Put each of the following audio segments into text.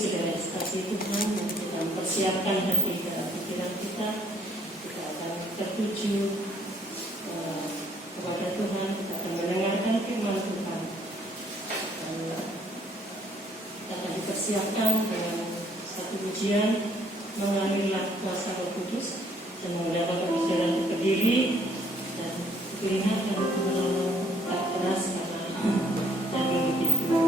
segala instansi Tuhan yang kita mempersiapkan hati dan pikiran kita akan tertuju kepada Tuhan, kita akan mendengarkan firman Tuhan. Dan kita akan dipersiapkan dengan satu pujian, mengalirlah kuasa Roh Kudus dan mengundang jalan untuk berdiri dan diperingatkan untuk menolong tak keras karena dan begitu.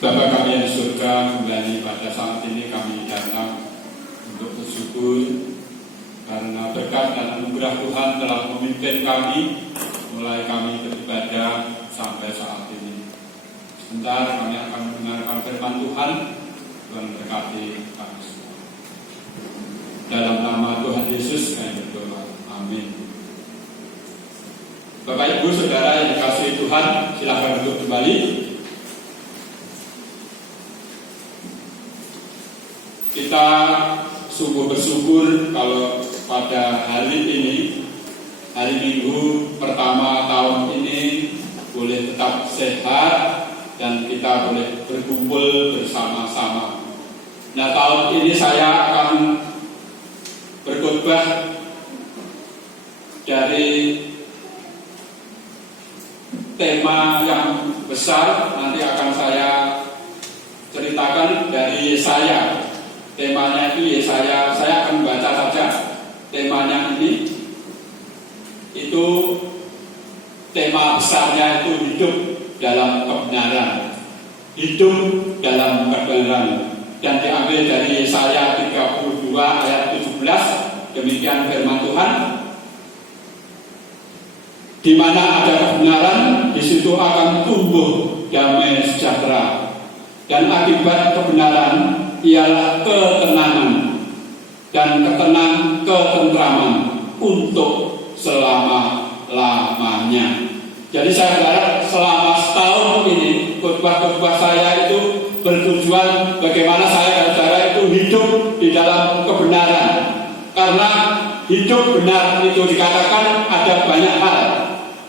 Bapa kami yang di surga, kembali pada saat ini kami datang untuk bersyukur karena berkat dan anugerah Tuhan telah memimpin kami mulai kami beribadah sampai saat ini. Sebentar kami akan mendengarkan firman Tuhan. Tuhan berkati kami semua. Dalam nama Tuhan Yesus kami berdoa. Amin. Bapak Ibu Saudara yang dikasihi Tuhan, silakan duduk kembali. Kita sungguh bersyukur kalau pada hari ini, hari Minggu pertama tahun ini, boleh tetap sehat dan kita boleh berkumpul bersama-sama. Nah, tahun ini saya akan berkhotbah dari tema yang besar. Nanti akan saya ceritakan dari Yesaya. Temanya itu Yesaya. Saya akan baca saja temanya ini. Itu tema besarnya itu hidup dalam kebenaran. Hidup dalam kebenaran. Dan diambil dari Yesaya 32 ayat 17. Demikian firman Tuhan. Di mana ada kebenaran, di situ akan tumbuh damai sejahtera. Dan akibat kebenaran ialah ketenangan dan ketentraman untuk selama-lamanya. Jadi saya berharap selama setahun ini khotbah-khotbah saya itu bertujuan bagaimana saya dan saudara itu hidup di dalam kebenaran. Karena hidup benar itu dikatakan ada banyak hal.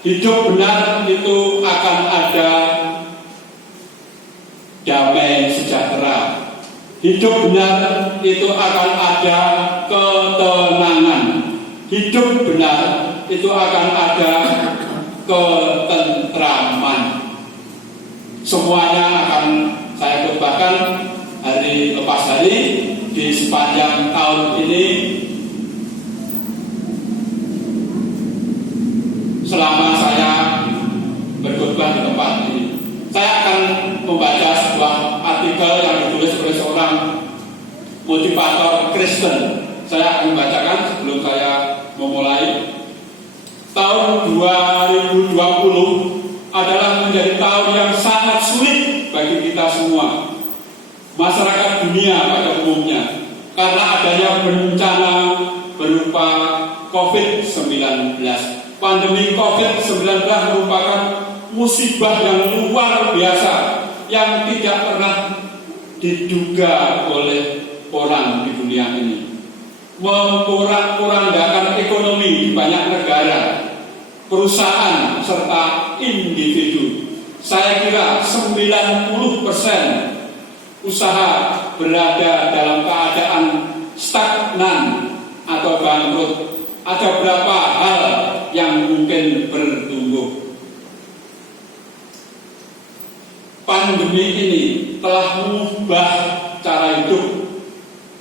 Hidup benar itu akan ada damai sejahtera. Hidup benar itu akan ada ketenangan. Hidup benar itu akan ada ketentraman. Semuanya akan saya khotbahkan hari lepas hari di sepanjang tahun ini. Selama saya berkhotbah di tempat ini, saya akan membaca sebuah artikel yang ditulis oleh seorang motivator Kristen. Saya akan membacakan sebelum saya memulai. Tahun 2020 adalah menjadi tahun yang sangat sulit bagi kita semua, masyarakat dunia pada umumnya, karena adanya bencana berupa COVID-19. Pandemi COVID-19 merupakan musibah yang luar biasa yang tidak pernah diduga oleh orang di dunia ini. Memporak-porandakan ekonomi di banyak negara, perusahaan, serta individu. Saya kira 90% usaha berada dalam keadaan stagnan atau bangkrut. Ada beberapa hal yang mungkin bertumbuh. Pandemi ini telah mengubah cara hidup,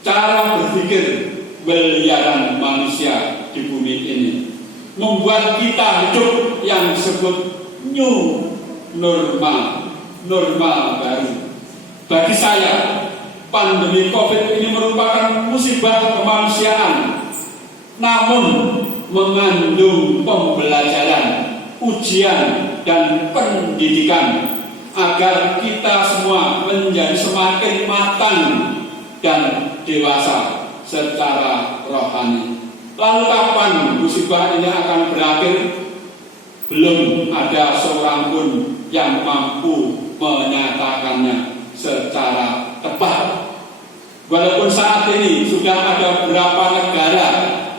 cara berpikir miliaran manusia di bumi ini, membuat kita hidup yang disebut new normal baru. Bagi saya, pandemi COVID ini merupakan musibah kemanusiaan, namun mengandung pembelajaran, ujian, dan pendidikan agar kita semua menjadi semakin matang dan dewasa secara rohani. Lalu kapan musibah ini akan berakhir? Belum ada seorang pun yang mampu menyatakannya secara tepat. Walaupun saat ini sudah ada beberapa negara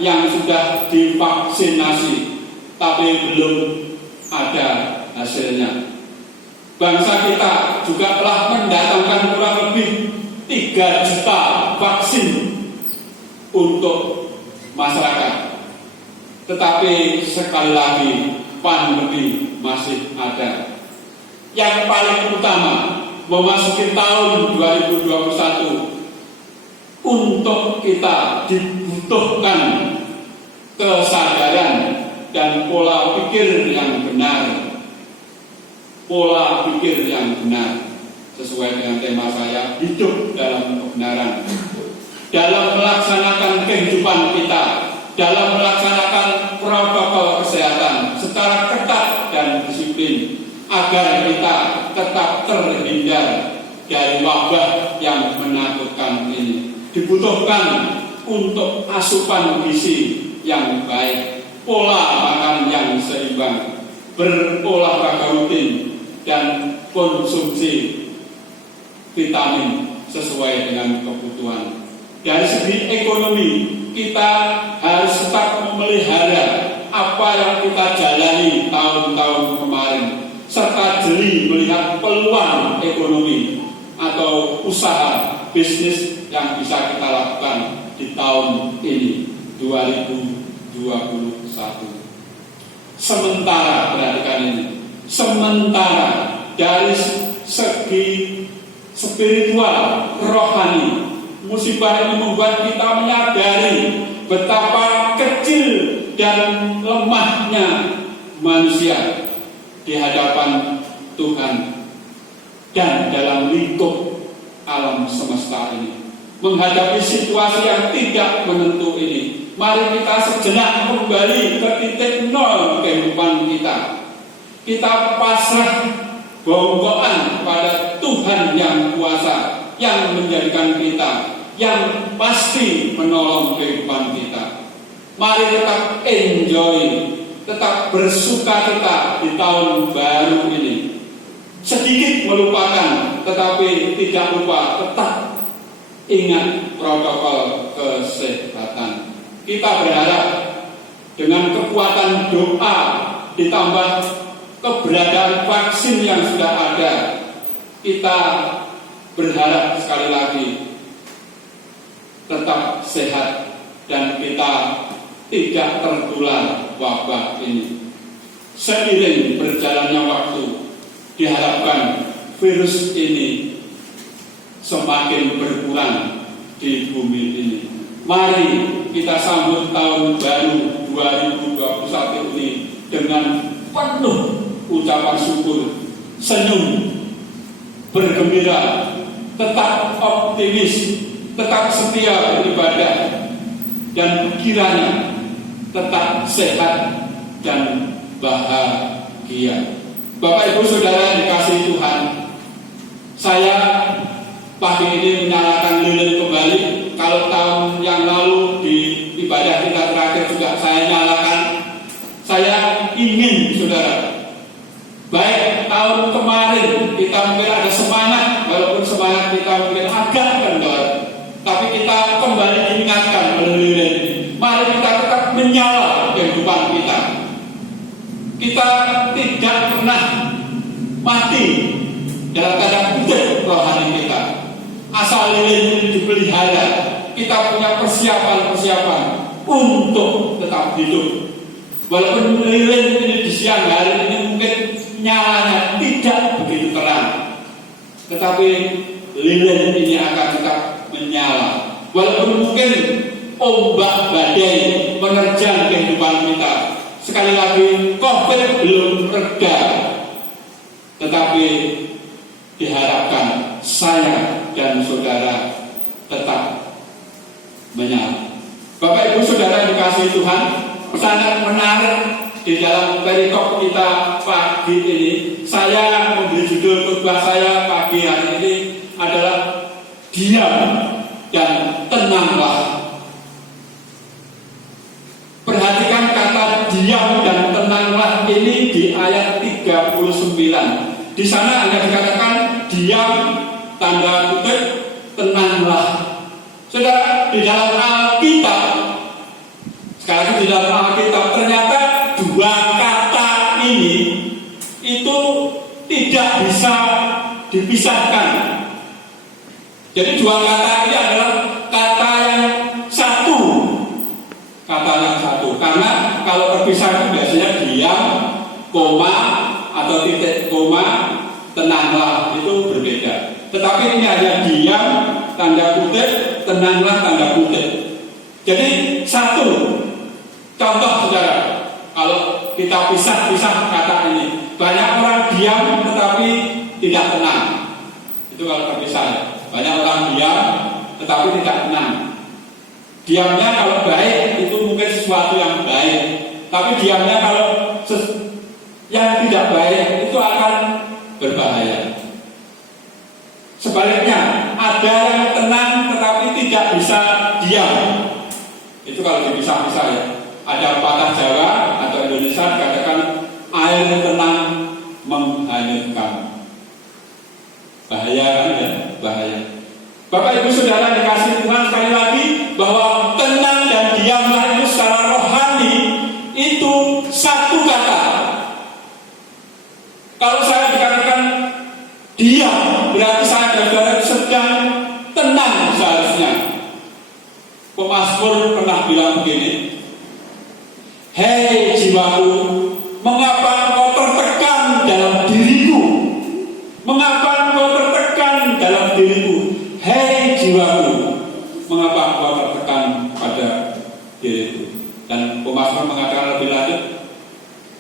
yang sudah divaksinasi, tapi belum ada hasilnya. Bangsa kita juga telah mendatangkan kurang lebih 3 juta vaksin untuk masyarakat. Tetapi sekali lagi pandemi masih ada. Yang paling utama, memasuki tahun 2021, untuk kita dibutuhkan kesadaran dan pola pikir yang benar. Pola pikir yang benar sesuai dengan tema saya, hidup dalam kebenaran. dalam melaksanakan kehidupan kita, dalam melaksanakan protokol kesehatan secara ketat dan disiplin, agar kita tetap terhindar dari wabah yang menakutkan ini. Dibutuhkan untuk asupan gizi yang baik, pola makan yang seimbang, berolahraga rutin, dan konsumsi vitamin sesuai dengan kebutuhan. Dari segi ekonomi, kita harus tetap memelihara apa yang kita jalani tahun-tahun kemarin, serta jeli melihat peluang ekonomi atau usaha bisnis yang bisa kita lakukan di tahun ini 2021. Sementara, perhatikan ini, sementara dari segi spiritual, rohani, musibah ini membuat kita menyadari betapa kecil dan lemahnya manusia di hadapan Tuhan dan dalam lingkup alam semesta ini. Menghadapi situasi yang tidak menentu ini, mari kita sejenak kembali ke titik nol kehidupan kita. Kita pasrah bongkoan pada Tuhan yang kuasa, yang menjadikan kita, yang pasti menolong kehidupan kita. Mari tetap enjoy, tetap bersuka cita di tahun baru ini. Sedikit melupakan, tetapi tidak lupa tetap ingat protokol kesehatan. Kita berharap dengan kekuatan doa ditambah keberadaan vaksin yang sudah ada, kita berharap sekali lagi tetap sehat dan kita tidak tertular wabah ini. Seiring berjalannya waktu, diharapkan virus ini semakin berkurang di bumi ini. Mari kita sambut tahun baru 2021 ini dengan penuh ucapan syukur, senyum, bergembira, tetap optimis, tetap setia beribadah, dan pikirannya tetap sehat dan bahagia. Bapak Ibu Saudara dikasihi Tuhan, saya pagi ini menyalakan lilin kembali. Kalau tahun yang lalu di ibadah kita terakhir juga saya nyalakan. Saya ingin saudara, baik tahun kemarin kita mungkin ada semangat, walaupun semangat kita mungkin agak kendor, tapi kita kembali diingatkan oleh lilin. Mari kita tetap menyala kehidupan kita. Kita tidak pernah mati dalam tanda kutip rohani kita. Asal lilin ini dipelihara, kita punya persiapan-persiapan untuk tetap hidup. Walaupun lilin ini di siang hari ini mungkin nyalanya tidak begitu terang, tetapi lilin ini akan tetap menyala. Walaupun mungkin ombak badai menerjang kehidupan kita, sekali lagi COVID belum reda, tetapi diharapkan saya dan saudara tetap menyala. Bapak Ibu Saudara dikasihi Tuhan, sangat menarik di dalam perikop kita pagi ini. Saya memberi judul khotbah saya pagi hari ini adalah diam dan tenanglah. Perhatikan kata diam dan tenanglah ini di ayat 39. Di sana ada dikatakan diam tanda kutip tenanglah. Saudara, di dalam Alkitab, sekali lagi di dalam Alkitab ternyata dua kata ini itu tidak bisa dipisahkan. Jadi dua kata ini adalah kata yang satu. Kata yang satu. Karena kalau terpisah itu biasanya diam, koma, atau titik koma, tenanglah, itu berbeda. Tetapi ini hanya diam, tanda kutip, tenanglah, tanda kutip. Jadi satu. Contoh saudara, kalau kita pisah-pisah kata ini, banyak orang diam tetapi tidak tenang. Itu kalau terpisah. Banyak orang diam tetapi tidak tenang. Diamnya kalau baik itu mungkin sesuatu yang baik, tapi diamnya kalau yang tidak baik itu akan berbahaya. Sebaliknya, ada yang tenang tetapi tidak bisa diam. Itu kalau dipisah-pisah ya. Ada patah Jawa atau Indonesia dikatakan air tenang menghanyutkan. Bahaya kan ya? Bahaya. Bapak Ibu Saudara dikasih Tuhan, sekali lagi bahwa tenang dan diamlah itu secara rohani itu satu kata. Kalau saya dikatakan diam, berarti saya dan sedang tenang seharusnya. Pemazmur pernah bilang begini, "Hei jiwaku, mengapa engkau tertekan dalam diriku? Mengapa engkau tertekan dalam diriku? Hei jiwaku, mengapa engkau tertekan pada diriku?" Dan pemazmur mengatakan lebih lanjut,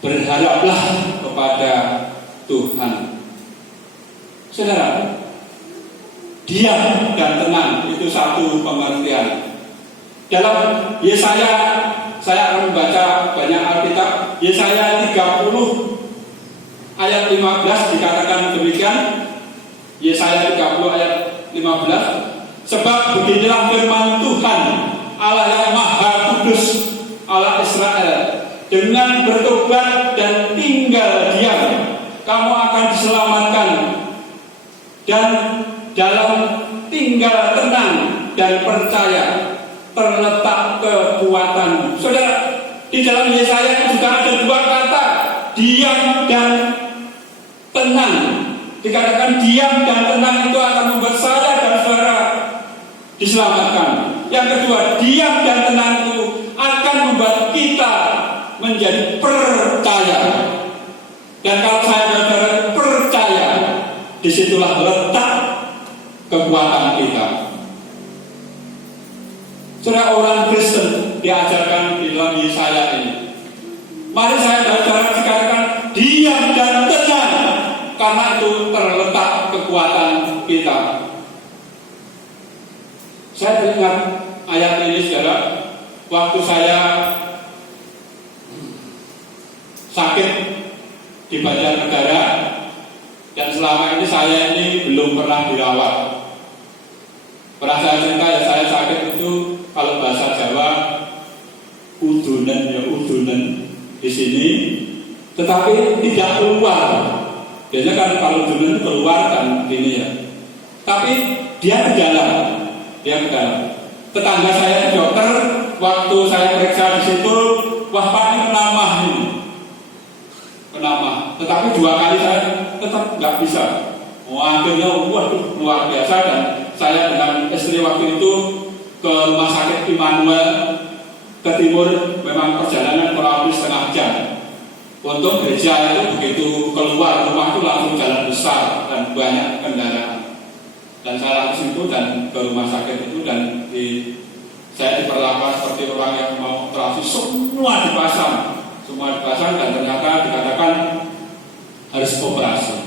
"Berharaplah kepada Tuhan." Saudara, diam dan tenang itu satu pengertian. Dalam Yesaya, saya akan membaca banyak Alkitab. Yesaya 30 ayat 15 dikatakan demikian. Yesaya 30 ayat 15, "Sebab beginilah firman Tuhan, Allah yang Maha Kudus, Allah Israel, dengan bertobat dan tinggal diam, kamu akan diselamatkan, dan dalam tinggal tenang dan percaya terletak kekuatan." Saudara, di dalam Yesaya juga ada dua kata, diam dan tenang. Dikatakan diam dan tenang itu akan membuat saya dan saudara diselamatkan. Yang kedua, diam dan tenang itu akan membuat kita menjadi percaya. Dan kalau saya dan saudara percaya, disitulah letak kekuatan kita. Saudara, orang Kristen diajarkan di dalam Yesaya ini, mari saya dan saudara dikatakan diam dan tenang, karena itu terletak kekuatan kita. Saya teringat ayat ini, saudara, waktu saya sakit di Banjarnegara, dan selama ini saya ini belum pernah dirawat. Pernah saya cerita ya, saya sakit itu kalau bahasa Jawa udunen ya, udunen di sini, tetapi tidak keluar. Biasanya kan kalau udunen keluar kan gini ya, tapi dia ke dalam, Tetangga saya dokter, waktu saya periksa di situ, wah Pak, ini penamah ini. Penamah, tetapi 2 kali saya tetap nggak bisa. Akhirnya waduh luar biasa, dan saya dengan istri waktu itu ke rumah sakit Immanuel ke timur, memang perjalanan kurang lebih setengah jam. Untuk gereja itu begitu keluar rumah itu langsung jalan besar dan banyak kendaraan. Dan saya ke situ dan ke rumah sakit itu, dan saya diperlakukan seperti orang yang mau operasi, semua dipasang, dan ternyata dikatakan harus operasi.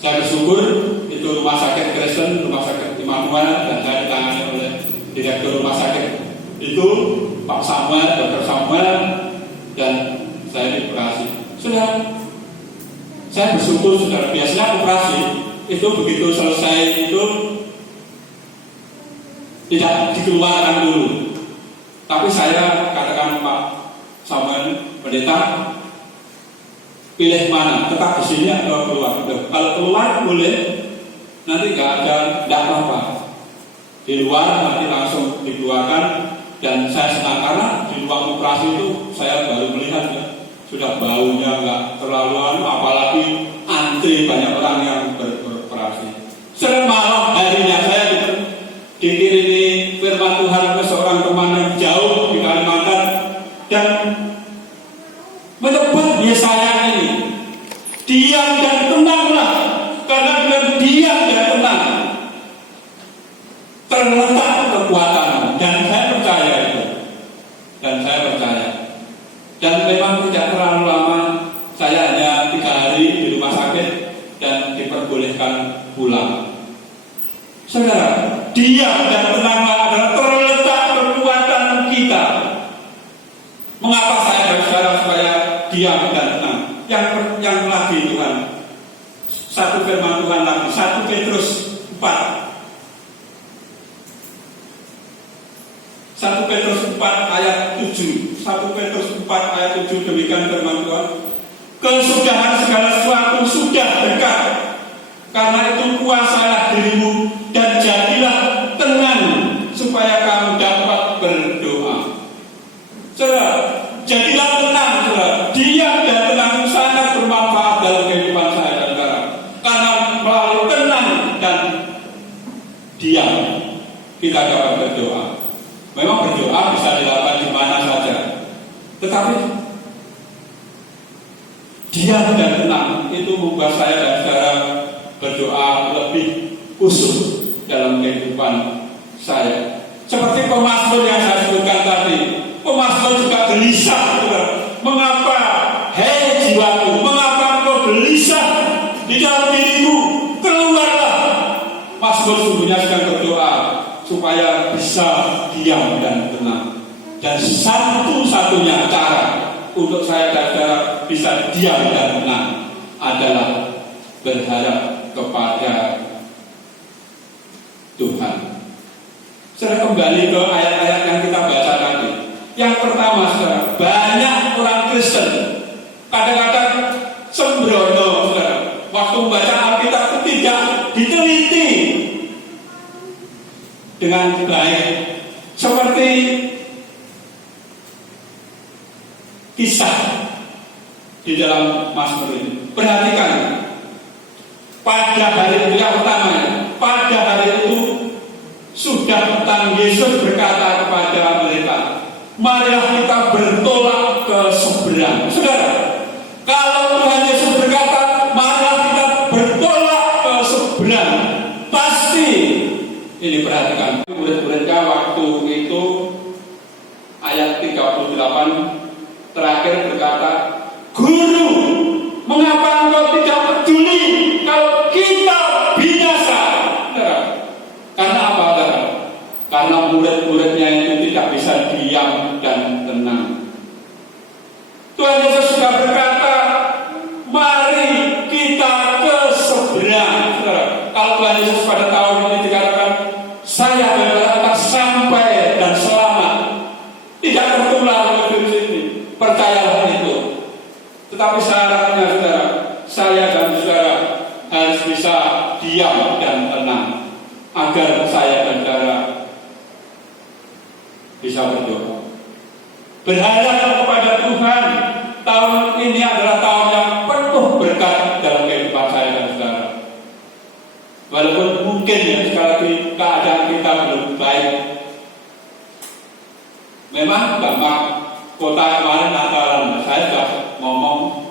Saya bersyukur itu rumah sakit Kristen, rumah sakit Immanuel, dan saya ditangani oleh direktur rumah sakit itu, Pak Samuel, Dr. Samuel, dan saya dioperasi. Saya bersyukur, saudara. Biasanya operasi itu begitu selesai itu tidak dikeluarkan dulu. Tapi saya katakan Pak Samuel, pendeta, pilih mana, tetap di sini atau keluar. Kalau keluar boleh, nanti tidak apa-apa. Di luar nanti langsung dikeluarkan. Dan saya senang karena di ruang operasi itu saya baru melihat ya, sudah baunya nggak terlalu apalagi antri banyak orang yang beroperasi. Semalam harinya saya dikirimi firman Tuhan ke seorang teman yang jauh di Kalimantan, dan menyebut Yesaya ini, diam dan tenanglah, karena dengan diam dan tenang terletak kekuatan. Dan saya percaya itu, dan memang tidak terlalu lama, saya hanya 3 hari di rumah sakit dan diperbolehkan pulang. Saudara, diam dan tenanglah adalah terletak yang lagi Tuhan. Satu firman Tuhan lagi, 1 Petrus 4. 1 Petrus 4 ayat 7. 1 Petrus 4 ayat 7, demikian firman Tuhan. Kesudahan segala sesuatu sudah dekat. Karena itu kuasalah dirimu dan jadilah tenang supaya kamu dapat berdoa. Saudara, jadilah tenang, saudara. Diam dan tenang itu sangat bermanfaat dalam kehidupan saya dan saudara. Karena melalui tenang dan diam kita dapat berdoa. Memang berdoa bisa dilakukan di mana saja, tetapi diam dan tenang itu membuat saya dan saudara berdoa lebih khusus dalam kehidupan saya. Seperti pemazmur yang saya sebutkan tadi, pemazmur juga gelisah. Mengapa, hei jiwaku, mengapa engkau gelisah di dalam dirimu? Keluarlah. Mazmur sungguhnya sedang berdoa supaya bisa diam dan tenang. Dan satu-satunya cara untuk saya dan saudara bisa diam dan tenang adalah berharap kepada Tuhan. Saya kembali ke ayat-ayat yang kita baca tadi. Yang pertama, saudara, banyak orang Kristen kadang-kadang sembrono, saudara, waktu membaca Alkitab itu tidak diteliti dengan baik, seperti kisah di dalam Mazmur ini. Perhatikan, pada hari itu yang pertama, pada hari itu sudah petang Yesus berkata kepada mereka, marilah kita bertolak ke seberang. Saudara, kalau Tuhan Yesus berkata, marilah kita bertolak ke seberang, pasti ini perhatikan, murid-muridnya waktu itu ayat 38 terakhir berkata, Guru, mengapa engkau tidak peduli kalau kita binasa? Karena apa? Karena murid-muridnya itu tidak bisa diam dan tenang. Tuhan Yesus sudah berkata, mari kita ke seberang. Kalau Tuhan Yesus pada tahun ini dikatakan, saya akan sampai dan selamat, tidak tertular oleh virus ini, percayalah itu. Tetapi syaratnya, saudara, saya dan saudara harus bisa diam dan tenang agar saya dan saudara bisa berdoa, berharap kepada Tuhan. Tahun ini adalah tahun yang penuh berkat dalam kehidupan saya dan saudara. Walaupun mungkin ya sekali lagi keadaan kita belum baik. Memang Bapak kota kemarin Natalan, saya sudah ngomong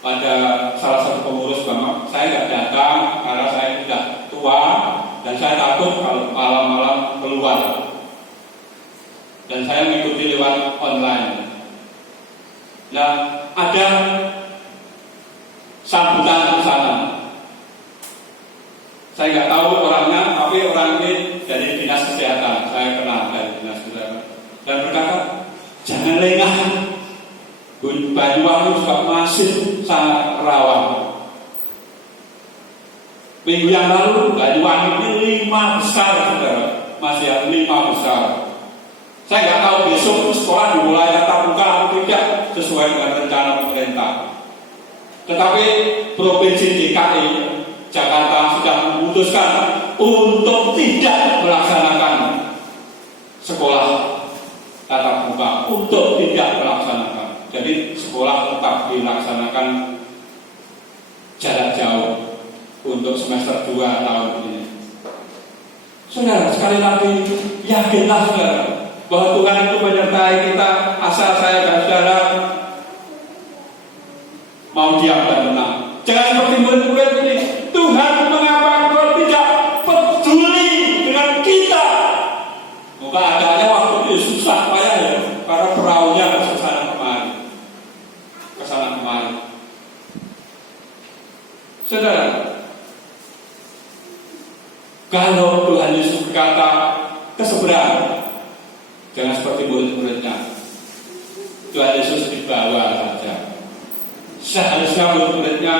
pada salah satu pengurus Bapak, saya nggak datang karena saya sudah tua dan saya takut kalau malam-malam keluar. Dan saya mengikuti lewat online. Nah, ada sambutan di sana. Saya nggak tahu orangnya, tapi orang ini dari dinas kesehatan. Saya kenal dari dinas kesehatan. Dan berkata, jangan lengah. Banyuwangi juga masih sangat rawan. Minggu yang lalu Banyuwangi ini 5 besar, saudara. Masih ada 5 besar. Saya nggak tahu besok itu sekolah dimulai tatap muka atau tidak sesuai dengan rencana pemerintah. Tetapi Provinsi DKI Jakarta sudah memutuskan untuk tidak melaksanakan sekolah tatap muka, untuk tidak melaksanakan. Jadi sekolah tetap dilaksanakan jarak jauh untuk semester 2 tahun ini. Saudara, sekali lagi yakinlah saudara bahwa Tuhan itu menyertai kita asal saya dan saudara mau diam dan tenang. Jangan seperti murid-murid ini. Tuhan, mengapa Engkau tidak peduli dengan kita? Muka adanya waktu itu susah payah ya, karena perahunya kesana kemari. Saudara, kalau Tuhan Yesus berkata ke seberang, jangan seperti murid-muridnya. Tuhan Yesus dibawa saja. Seharusnya murid-muridnya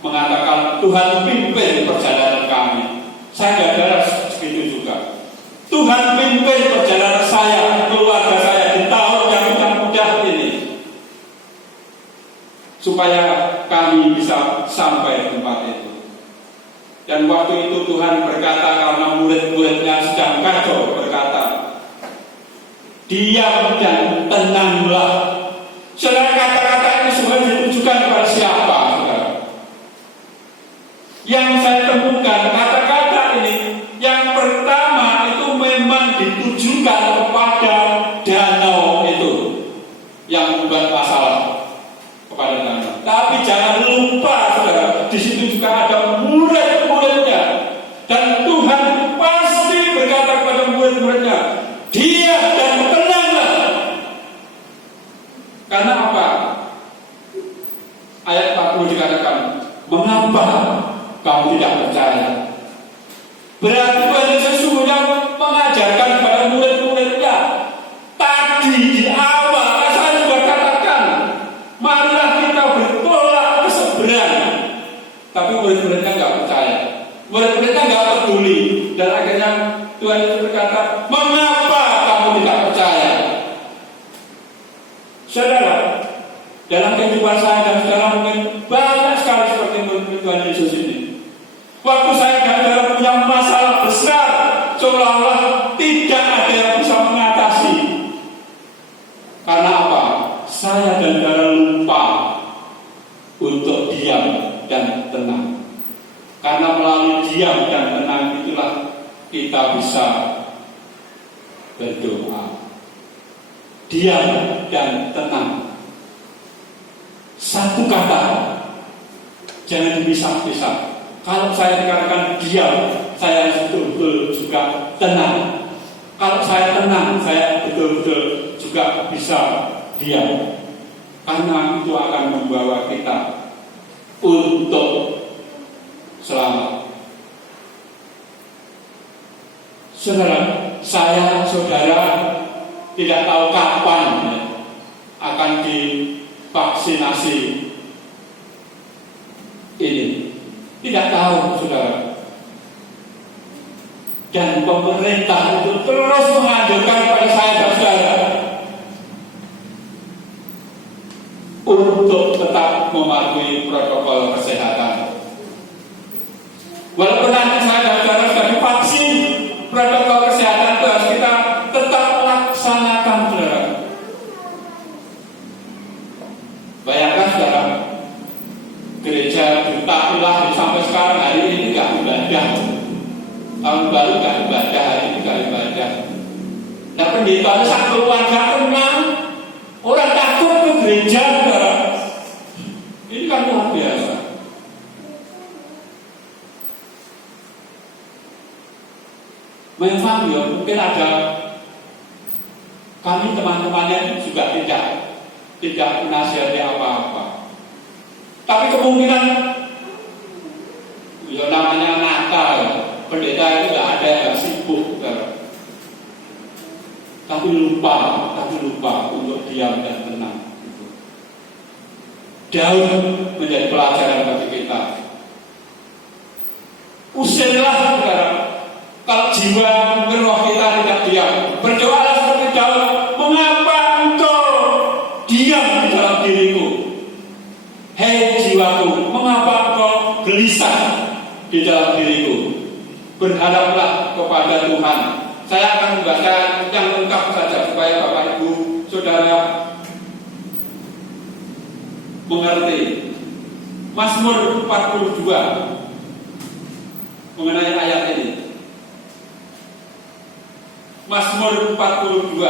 mengatakan, Tuhan pimpin perjalanan kami. Saya sadar segitu juga. Tuhan pimpin perjalanan saya, keluarga saya di tahun yang mudah ini, supaya kami bisa sampai di tempat itu. Dan waktu itu Tuhan berkata, karena murid-muridnya sedang kacau, berkata, diam dan tenanglah. Saudara, kata-kata ini sebenarnya ditujukan kepada siapa, saudara? Yang saya temukan, kata-kata ini yang pertama itu memang ditujukan kepada danau itu yang membuat masalah kepada danau. Tapi jangan lupa, saudara, di situ juga ada murid-muridnya, dan Tuhan pasti berkata kepada murid-muridnya, diam dan tenanglah. Karena apa? Ayat 40 dikatakan, mengapa kamu tidak percaya? Berarti Tuhan sesungguhnya mengajarkan kepada murid-muridnya. Tadi di awal saya sudah katakan, marilah kita bertolak ke seberang. Tapi murid-muridnya nggak percaya, murid-muridnya nggak peduli, dan akhirnya Tuhan itu berkata, mengapa kamu tidak percaya? Saudara, dalam kehidupan saya dan saudara mungkin banyak sekali seperti murid Tuhan Yesus ini. Waktu saya dan saudara punya masalah besar, seolah-olah tidak ada yang bisa mengatasi. Karena apa? Saya dan saudara lupa untuk diam dan tenang. Karena melalui diam dan tenang itulah kita bisa berdoa. Diam dan tenang, satu kata, jangan dipisah-pisah. Kalau saya dikatakan diam, saya betul-betul juga tenang. Kalau saya tenang, saya betul-betul juga bisa diam. Karena itu akan membawa kita untuk selamat. Saudara, saya, saudara tidak tahu kapan akan divaksinasi ini. Tidak tahu, saudara. Dan pemerintah itu terus menganjurkan kepada saya dan saudara untuk tetap mematuhi protokol kesehatan. Walaupun nanti saya dan saudara sudah divaksin, protokol kesehatan itu harus kita tetap laksanakan, saudara. Bayangkan, saudara, gereja Duta sampai sekarang hari ini nggak ibadah. Tahun baru nggak ibadah, hari ini nggak ibadah. Nah, pendetanya sak keluarga tenang, orang takut ke gereja, saudara. Ini kan luar biasa. Memang ya mungkin ada kami teman-temannya juga tidak menasihati apa-apa. Tapi kemungkinan ya namanya Natal, pendeta itu tidak ada yang sibuk, tapi lupa untuk diam dan tenang. Daud menjadi pelajaran bagi kita. Usirlah, saudara, kalau jiwa roh kita tidak diam. Berdoalah seperti Daud, mengapa engkau diam di dalam diriku? Hei jiwaku, mengapa engkau gelisah di dalam diriku? Berharaplah kepada Tuhan. Saya akan membaca yang lengkap saja supaya Bapak Ibu Saudara mengerti. Mazmur 42 mengenai ayat ini. Mazmur 42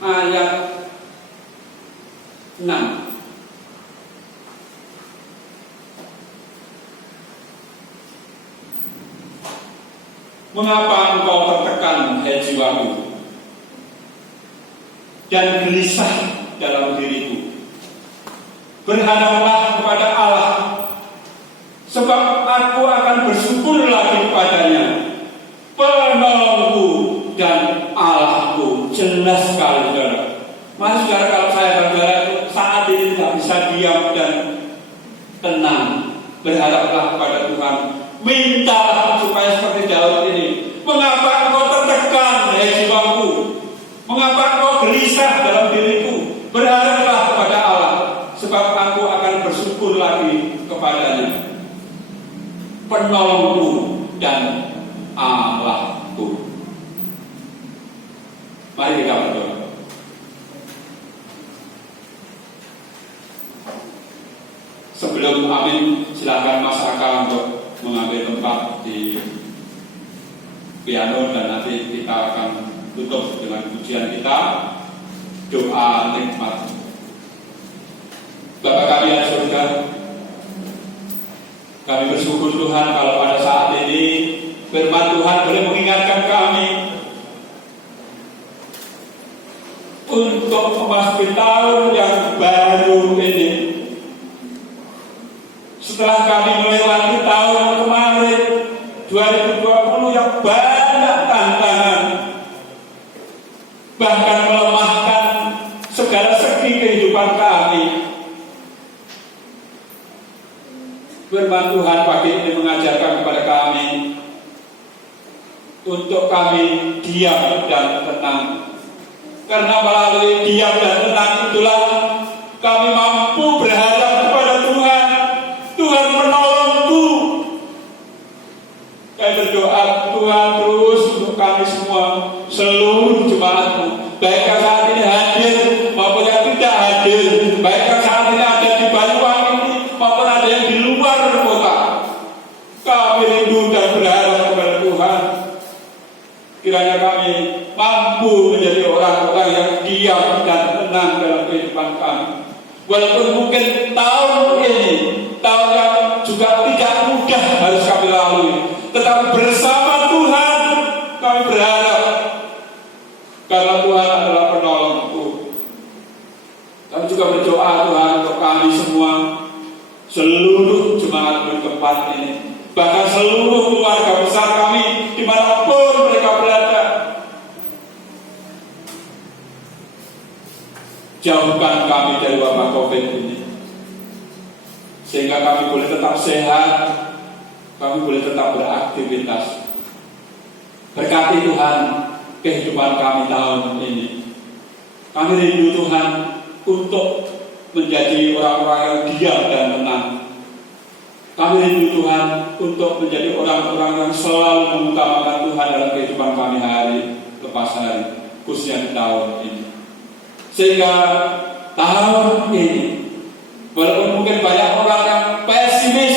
ayat 6. Mengapa engkau tertekan, hai jiwaku, dan gelisah dalam diriku? Berharaplah kepada Allah, sebab aku akan bersyukur lagi kepadanya, penolongku dan Allahku. Jelas sekali, saudara. Mari saudara, kalau saya dan bisa diam dan tenang. Berharaplah kepada Tuhan. Minta supaya seperti Daud ini. Mengapa engkau tertekan, hai jiwaku? Mengapa engkau gelisah dalam diriku? Berharaplah kepada Allah, sebab aku akan bersyukur lagi kepadanya, penolongku dan Allahku. Mari kita berdoa. Sebelum amin, silakan Mas Aka untuk mengambil tempat di piano dan nanti kita akan tutup dengan pujian kita, doa nikmat. Bapa kami yang surga, kami bersyukur Tuhan kalau pada saat ini firman Tuhan boleh mengingatkan kami untuk memasuki tahun yang baru ini. Setelah kami melewati tahun kemarin 2020 yang banyak tantangan, bahkan melemahkan segala segi kehidupan kami, firman Tuhan pagi ini mengajarkan kepada kami untuk kami diam dan tenang. Karena melalui diam dan tenang itulah kami mampu berharap kepada Tuhan. Tuhan menolongku. Kami berdoa Tuhan terus untuk kami semua, seluruh jemaatmu, baik yang saat ini hadir maupun yang tidak hadir, baik yang saat ini ada di Banyuwangi ini maupun ada yang di luar kota. Kami rindu dan berharap kepada Tuhan. Kiranya kami mampu menjadi orang-orang yang diam dan tenang dalam kehidupan kami. Walaupun mungkin tahun ini tahun yang juga tidak mudah harus kami lalui, tetapi bersama Tuhan kami berharap, karena Tuhan adalah penolongku. Kami juga berdoa Tuhan untuk kami semua, seluruh jemaat di tempat ini, bahkan seluruh keluarga besar kami dimanapun mereka berada. Jauhkan kami dari wabah COVID ini, sehingga kami boleh tetap sehat, kami boleh tetap beraktivitas. Berkati Tuhan kehidupan kami tahun ini. Kami rindu Tuhan untuk menjadi orang-orang yang diam dan tenang. Kami rindu Tuhan untuk menjadi orang-orang yang selalu mengutamakan Tuhan dalam kehidupan kami hari lepas hari, khususnya di tahun ini. Sehingga tahun ini, walaupun mungkin banyak orang yang pesimis,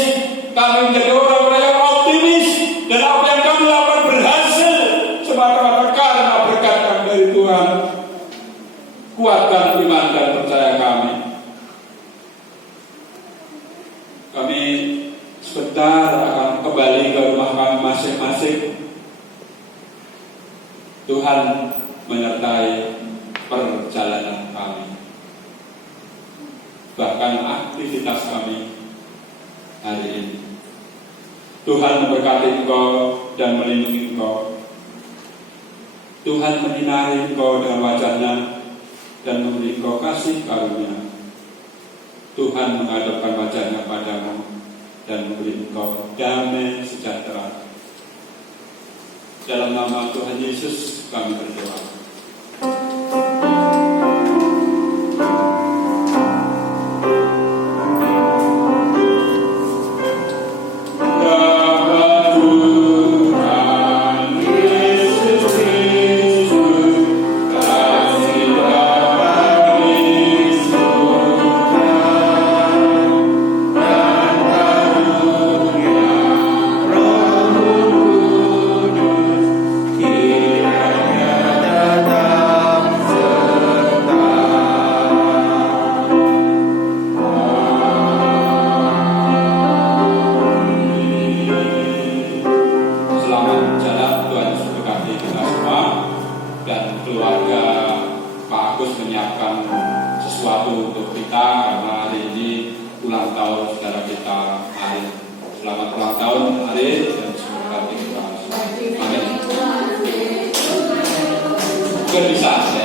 kami menjadi orang-orang yang optimis, dan apa yang kami lakukan berhasil semata-mata karena berkat dari Tuhan. Kuatkan iman dan percaya kami. Kami sebentar akan kembali ke rumah kami masing-masing. Tuhan menyertai perjalanan kami, bahkan aktivitas kami hari ini. Tuhan memberkati engkau dan melindungi engkau. Tuhan menyinari engkau dengan wajahnya dan memberi engkau kasih karunia. Tuhan menghadapkan wajahnya padamu dan memberi engkau damai sejahtera. Dalam nama Tuhan Yesus kami berdoa. Bisa.